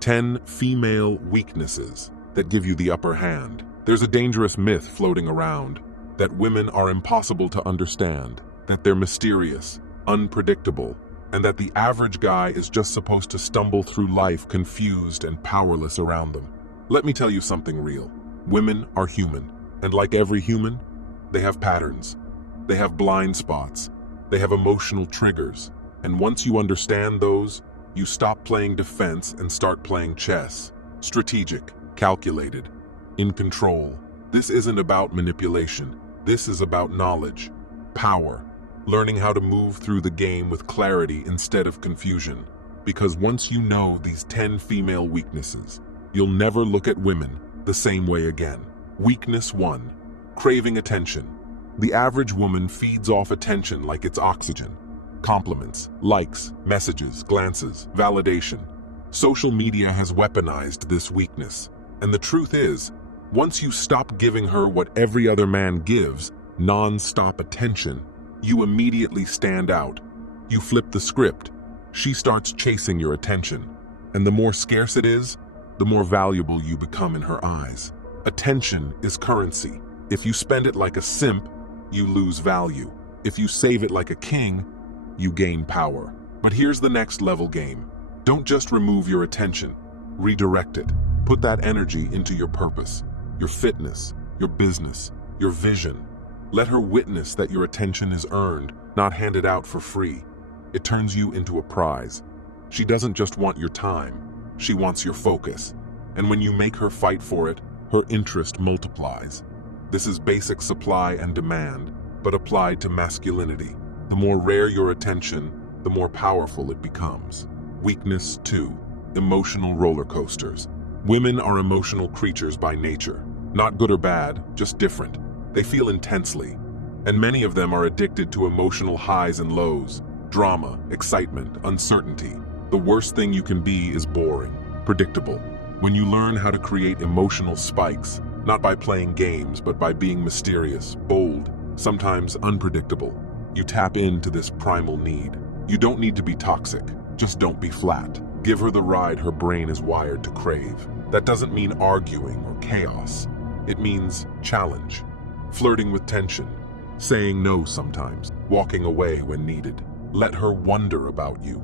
10 female weaknesses that give you the upper hand. There's a dangerous myth floating around that women are impossible to understand, that they're mysterious, unpredictable, and that the average guy is just supposed to stumble through life confused and powerless around them. Let me tell you something real. Women are human, and like every human, they have patterns. They have blind spots. They have emotional triggers. And once you understand those, you stop playing defense and start playing chess. Strategic, calculated, in control. This isn't about manipulation. This is about knowledge, power, learning how to move through the game with clarity instead of confusion. Because once you know these 10 female weaknesses, you'll never look at women the same way again. Weakness 1, craving attention. The average woman feeds off attention like it's oxygen. Compliments, likes, messages, glances, validation. Social media has weaponized this weakness. And the truth is, once you stop giving her what every other man gives, non-stop attention, you immediately stand out. You flip the script. She starts chasing your attention. And the more scarce it is, the more valuable you become in her eyes. Attention is currency. If you spend it like a simp, you lose value. If you save it like a king, you gain power. But here's the next level game. Don't just remove your attention. Redirect it. Put that energy into your purpose, your fitness, your business, your vision. Let her witness that your attention is earned, not handed out for free. It turns you into a prize. She doesn't just want your time. She wants your focus. And when you make her fight for it, her interest multiplies. This is basic supply and demand, but applied to masculinity. The more rare your attention, the more powerful it becomes. Weakness 2, emotional roller coasters. Women are emotional creatures by nature. Not good or bad, just different. They feel intensely, and many of them are addicted to emotional highs and lows, drama, excitement, uncertainty. The worst thing you can be is boring, predictable. When you learn how to create emotional spikes, not by playing games, but by being mysterious, bold, sometimes unpredictable, you tap into this primal need. You don't need to be toxic, just don't be flat. Give her the ride her brain is wired to crave. That doesn't mean arguing or chaos. It means challenge, flirting with tension, saying no sometimes, walking away when needed. Let her wonder about you.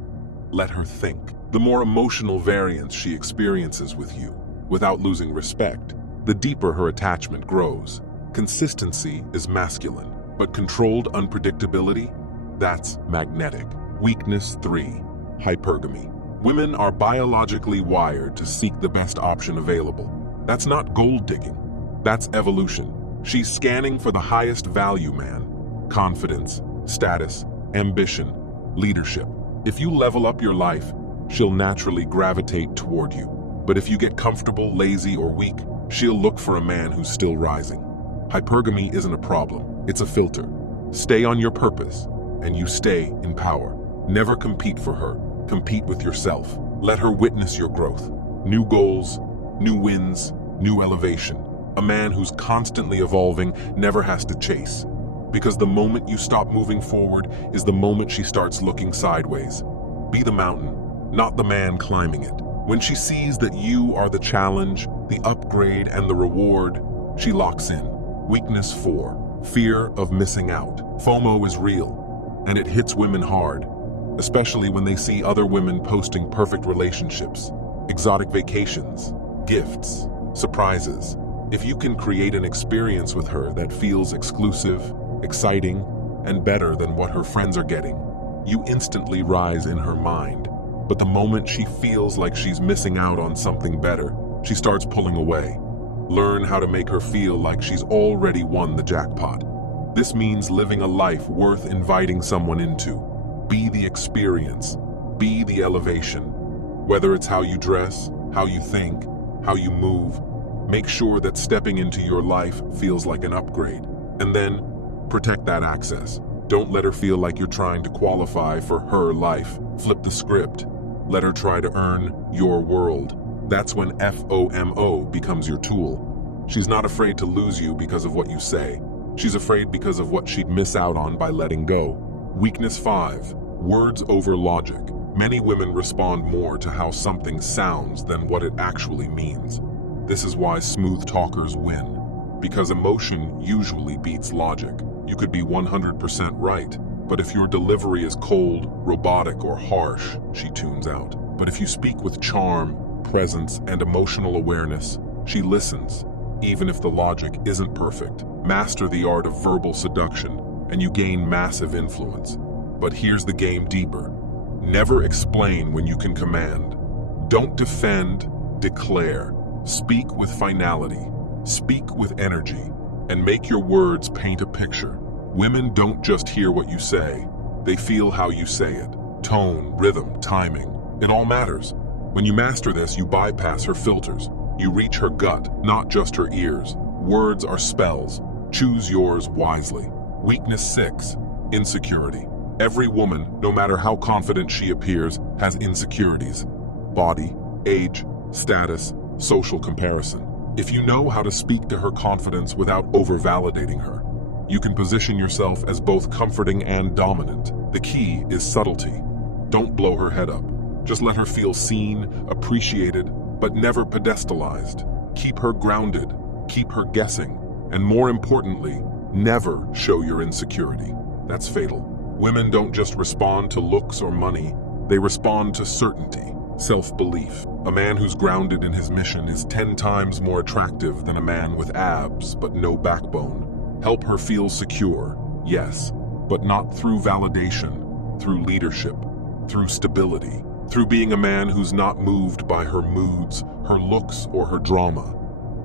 Let her think. The more emotional variance she experiences with you, without losing respect, the deeper her attachment grows. Consistency is masculine, but controlled unpredictability, that's magnetic. Weakness 3, hypergamy. Women are biologically wired to seek the best option available. That's not gold digging. That's evolution. She's scanning for the highest value man. Confidence, status, ambition, leadership. If you level up your life, she'll naturally gravitate toward you. But if you get comfortable, lazy, or weak, she'll look for a man who's still rising. Hypergamy isn't a problem, it's a filter. Stay on your purpose, and you stay in power. Never compete for her. Compete with yourself. Let her witness your growth. New goals, new wins, new elevation. A man who's constantly evolving never has to chase. Because the moment you stop moving forward is the moment she starts looking sideways. Be the mountain, not the man climbing it. When she sees that you are the challenge, the upgrade, and the reward, she locks in. Weakness 4, fear of missing out. FOMO is real, and it hits women hard, especially when they see other women posting perfect relationships, exotic vacations, gifts, surprises. If you can create an experience with her that feels exclusive, exciting, and better than what her friends are getting, you instantly rise in her mind. But the moment she feels like she's missing out on something better, she starts pulling away. Learn how to make her feel like she's already won the jackpot. This means living a life worth inviting someone into. Be the experience. Be the elevation. Whether it's how you dress, how you think, how you move, make sure that stepping into your life feels like an upgrade. And then, protect that access. Don't let her feel like you're trying to qualify for her life. Flip the script. Let her try to earn your world. That's when FOMO becomes your tool. She's not afraid to lose you because of what you say. She's afraid because of what she'd miss out on by letting go. Weakness 5, words over logic. Many women respond more to how something sounds than what it actually means. This is why smooth talkers win, because emotion usually beats logic. You could be 100% right, but if your delivery is cold, robotic, or harsh, she tunes out. But if you speak with charm, presence, and emotional awareness, she listens, even if the logic isn't perfect. Master the art of verbal seduction, and you gain massive influence. But here's the game deeper. Never explain when you can command. Don't defend, declare. Speak with finality, speak with energy, and make your words paint a picture. Women don't just hear what you say, they feel how you say it. Tone, rhythm, timing, it all matters. When you master this, you bypass her filters. You reach her gut, not just her ears. Words are spells. Choose yours wisely. Weakness 6, insecurity. Every woman, no matter how confident she appears, has insecurities. Body, age, status, social comparison. If you know how to speak to her confidence without over-validating her, you can position yourself as both comforting and dominant. The key is subtlety. Don't blow her head up. Just let her feel seen, appreciated, but never pedestalized. Keep her grounded, keep her guessing, and more importantly, never show your insecurity. That's fatal. Women don't just respond to looks or money, they respond to certainty. Self-belief. A man who's grounded in his mission is 10 times more attractive than a man with abs but no backbone. Help her feel secure, yes, but not through validation, through leadership, through stability, through being a man who's not moved by her moods, her looks, or her drama.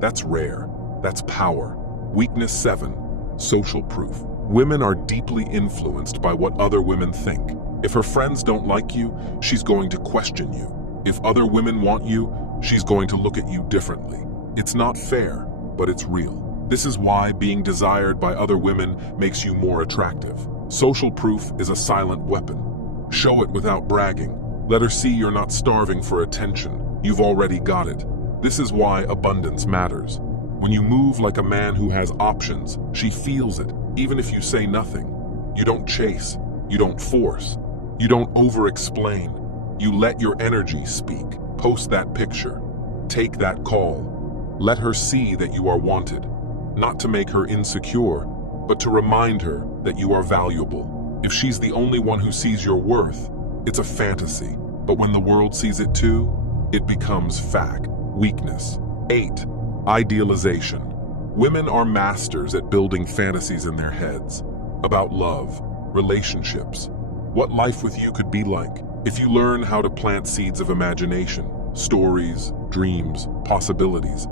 That's rare. That's power. Weakness 7, social proof. Women are deeply influenced by what other women think. If her friends don't like you, she's going to question you. If other women want you, she's going to look at you differently. It's not fair, but it's real. This is why being desired by other women makes you more attractive. Social proof is a silent weapon. Show it without bragging. Let her see you're not starving for attention. You've already got it. This is why abundance matters. When you move like a man who has options, she feels it, even if you say nothing. You don't chase. You don't force. You don't over-explain. You let your energy speak. Post that picture. Take that call. Let her see that you are wanted. Not to make her insecure, but to remind her that you are valuable. If she's the only one who sees your worth, it's a fantasy. But when the world sees it too, it becomes fact. Weakness. 8. Idealization. Women are masters at building fantasies in their heads about love, relationships, what life with you could be like. If you learn how to plant seeds of imagination, stories, dreams, possibilities,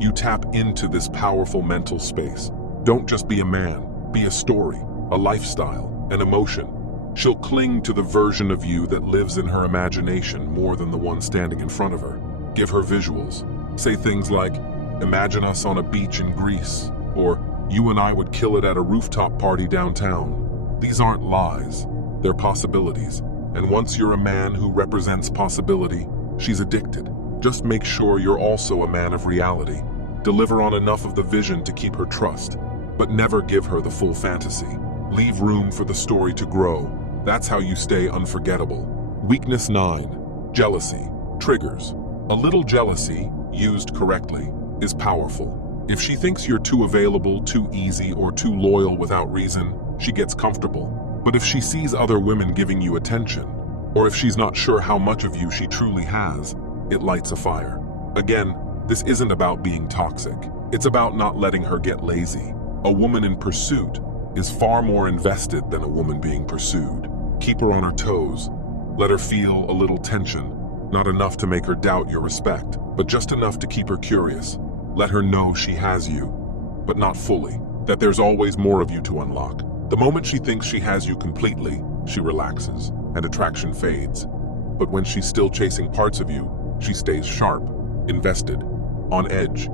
you tap into this powerful mental space. Don't just be a man, be a story, a lifestyle, an emotion. She'll cling to the version of you that lives in her imagination more than the one standing in front of her. Give her visuals. Say things like, imagine us on a beach in Greece, or you and I would kill it at a rooftop party downtown. These aren't lies, they're possibilities. And once you're a man who represents possibility, she's addicted. Just make sure you're also a man of reality. Deliver on enough of the vision to keep her trust, but never give her the full fantasy. Leave room for the story to grow. That's how you stay unforgettable. Weakness 9, jealousy. Triggers. A little jealousy, used correctly, is powerful. If she thinks you're too available, too easy, or too loyal without reason, she gets comfortable. But if she sees other women giving you attention, or if she's not sure how much of you she truly has, it lights a fire. Again, this isn't about being toxic. It's about not letting her get lazy. A woman in pursuit is far more invested than a woman being pursued. Keep her on her toes. Let her feel a little tension. Not enough to make her doubt your respect, but just enough to keep her curious. Let her know she has you, but not fully, that there's always more of you to unlock. The moment she thinks she has you completely, she relaxes, and attraction fades. But when she's still chasing parts of you, she stays sharp, invested, on edge,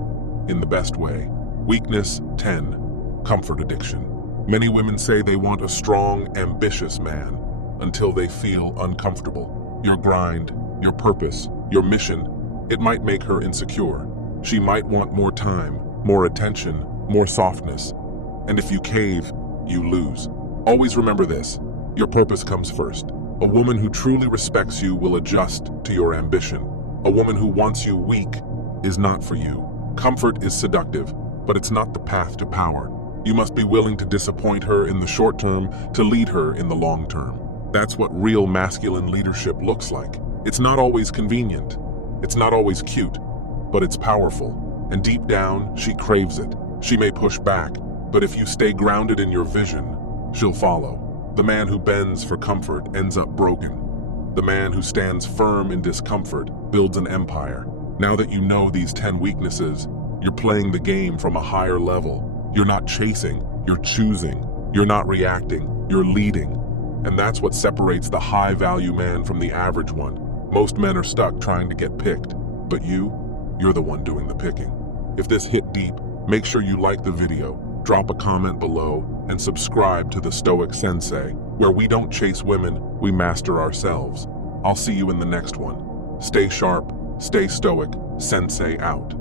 in the best way. Weakness 10, comfort addiction. Many women say they want a strong, ambitious man until they feel uncomfortable. Your grind, your purpose, your mission, it might make her insecure. She might want more time, more attention, more softness. And if you cave, you lose. Always remember this, your purpose comes first. A woman who truly respects you will adjust to your ambition. A woman who wants you weak is not for you. Comfort is seductive, but it's not the path to power. You must be willing to disappoint her in the short term to lead her in the long term. That's what real masculine leadership looks like. It's not always convenient. It's not always cute, but it's powerful. And deep down, she craves it. She may push back, but if you stay grounded in your vision, she'll follow. The man who bends for comfort ends up broken. The man who stands firm in discomfort builds an empire. Now that you know these 10 weaknesses, you're playing the game from a higher level. You're not chasing, you're choosing. You're not reacting, you're leading. And that's what separates the high-value man from the average one. Most men are stuck trying to get picked, but you're the one doing the picking. If this hit deep, make sure you like the video, drop a comment below, and subscribe to the Stoic Sensei, where we don't chase women, we master ourselves. I'll see you in the next one. Stay sharp, stay stoic, Sensei out.